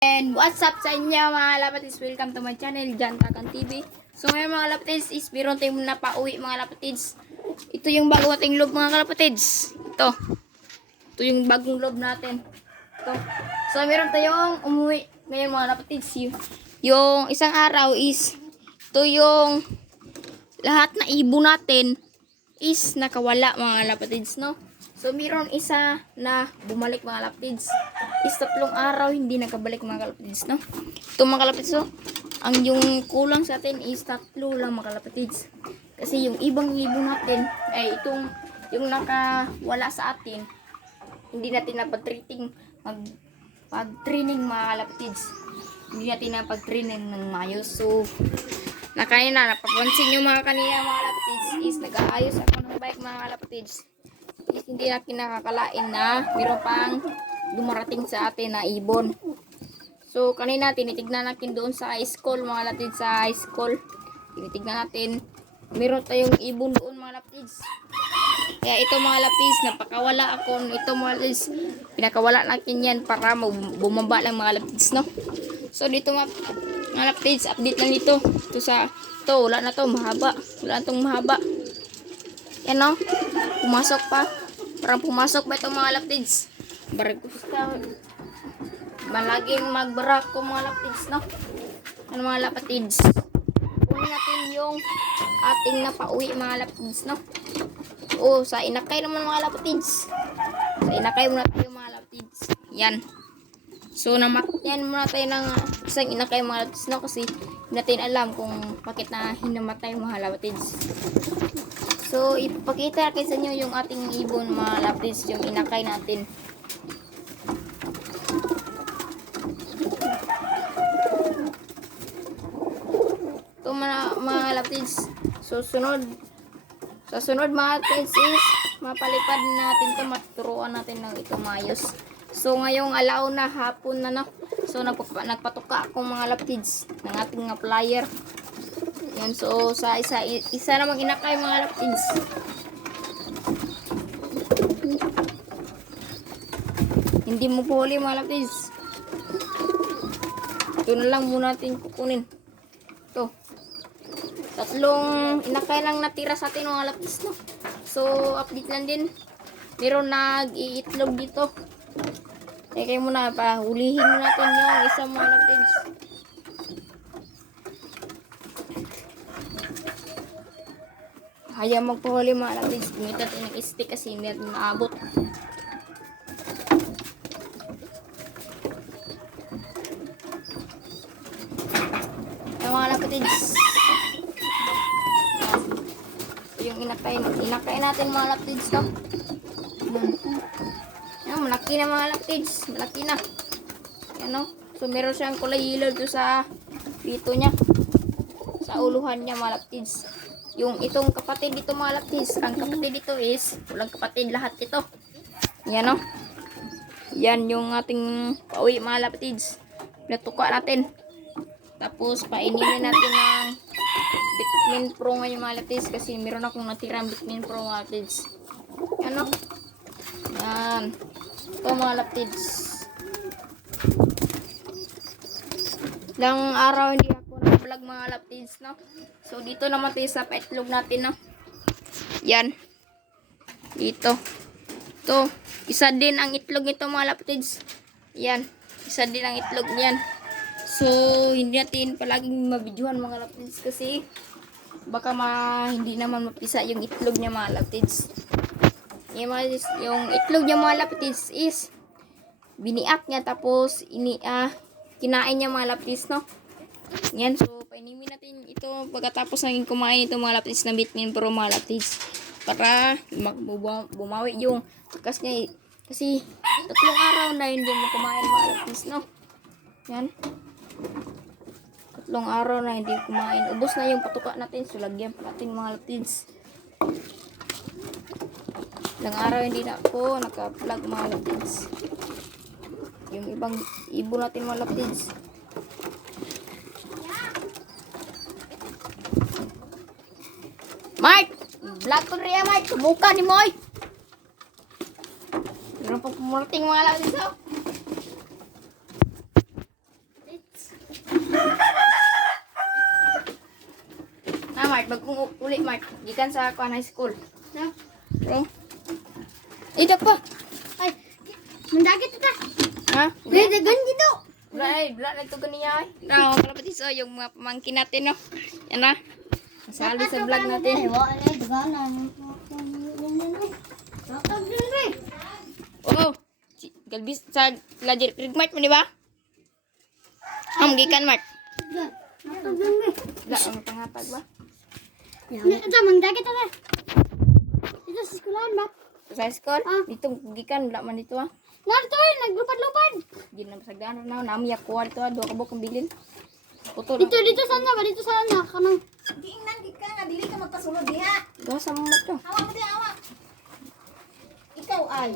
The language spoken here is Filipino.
And what's up sa inyo mga lapatids? Welcome to my channel, Jan Takan TV. So ngayon mga lapatids is meron tayong napauwi mga lapatids. Ito yung bago ating lob mga lapatids. Ito yung bagong lob natin. Ito. So meron tayong umuwi ngayon mga lapatids. Yung isang araw is ito yung lahat na ibon natin is nakawala mga lapatids, no? So, mayroon isa na bumalik mga lapatids. Is 3 araw hindi nakabalik mga kalapatids, no? Ito mga kalapatids, no? Ang yung kulang sa atin is 3 lang mga kalapatids. Kasi yung ibang ibon natin, ay itong yung nakawala sa atin, hindi natin napag-training, pag-training mga kalapatids. Hindi natin napag-training ng mayos. So, napapansin nyo mga kanina mga kalapatids is nag-aayos ako ng bike mga kalapatids. Hindi natin nakakalain na mayroon pang dumarating sa atin na ibon. So kanina tinitignan natin doon sa high school mga laptids, sa high school tinitignan natin mayroon tayong ibon doon mga laptids. Kaya ito mga laptids, napakawala ako ito mga laptids, pinakawala natin yan para bumaba lang mga laptids, no? So dito mga laptids, update lang dito. Wala na to mahaba, wala na tong mahaba. Yan, no? Pumasok pa. Parang pumasok pa itong mga laptids. Barigusta. Malaging magbarak ko mga laptids, no? Ano mga laptids? Kunin natin yung ating napauwi mga laptids, no? Oh, sa inakay naman mga laptids. Sa inakay muna tayo mga laptids. Yan. So, namatyan muna tayo ng isang inakay mga laptids, no? Kasi hindi natin alam kung bakit na hinamatay mga laptids. So, ipakita natin sa inyo yung ating ibon mga laptids, yung inakay natin. Ito mga laptids. So, sa sunod mga laptids is mapalipad natin ito, maturuan natin ng ito mayos. So, ngayong alaw na hapon na, no? So, nagpatuka akong mga laptids ng ating flyer. Yan, so sa isa namang inakay mga laptids. Hindi mo huli mga laptids. Ito na lang muna natin kukunin. Ito. 3 inakay lang natira sa atin mga laptids, no? So update lang din. Meron nag-iitlog dito. Kaya muna pa hulihin natin yung isang mga laptids. Hayang magpahuli mga laptids. Gumita tayo ng stick kasi hindi natin maabot. Yung mga laptids. Yung inakay natin mga laptids, no? Yan, malaki na mga laptids. Malaki na. Yan, no? So meron siyang kulay yellow doon sa pito niya. Sa uluhan niya mga laptids. Yung itong kapatid dito mga laptids, ang kapatid dito is walang kapatid lahat ito. Yan, no? Yan yung ating pauwi mga laptids. Natuka natin. Tapos paininin natin ng Vitamin Pro ngayon mga laptids kasi meron akong natirang Vitamin Pro mga laptids. Yan, no? Yan. Ito mga laptids. Ilang araw hindi ako nag-vlog mga laptids, no? So dito naman tayo sa paitlog natin, no? Yan. Dito. Ito. Isa din ang itlog nito mga laptids. Yan. Isa din ang itlog niyan. So hindi natin palaging mabidyohan mga laptids kasi baka hindi naman mapisa yung itlog niya mga laptids. Yung itlog niya mga laptids is biniak niya tapos kinain niya mga laptids, no? Yan, so painimin natin ito pagkatapos naging kumain ito mga laptids ng Vitamin Pro mga laptids para bumawi yung takas niya kasi 3 araw na hindi mo kumain mga laptids, no? Yan, 3 araw na hindi kumain, ubos na yung patuka natin, so lagyan pa natin mga laptids. Ilang araw hindi na ako naka-vlog mga laptids. Yung ibang ibon natin mga laptids. Mike! Vlog ko rin Mike! Subukan ni Moy! Meron pang pumulating mga laptids, oh! bagong uli Mart. Gikan sa Kwan High School. Na. Bro. Ida pa. Ay, mandagit ita. Ha? Dagan dito. Wala na ito ganiya. No, kalapati so yung mga pamangkin natin no. Yan na. Masali sa vlog natin. Wala daganan. Sakag din re. Oh. Galbis sa Lajir Mart mo di ba? Gikan Mart. Sakag din re. Wala ang panghatag ba? Ito, mandagit ita. Dito sa eskwelahan ba? Sa school? Ah. Dito gikan wala man dito ah. Narito eh, naglupad-lupad. Ginamsagdan na nami ako dito do ka bok bilin. Putol. Dito sana ba? Dito sana. Kanang. Giingnan gid ka nga dili ka magpasulod diha. Gasa mo to. Hawa mo diha, hawa. Ikaw ay.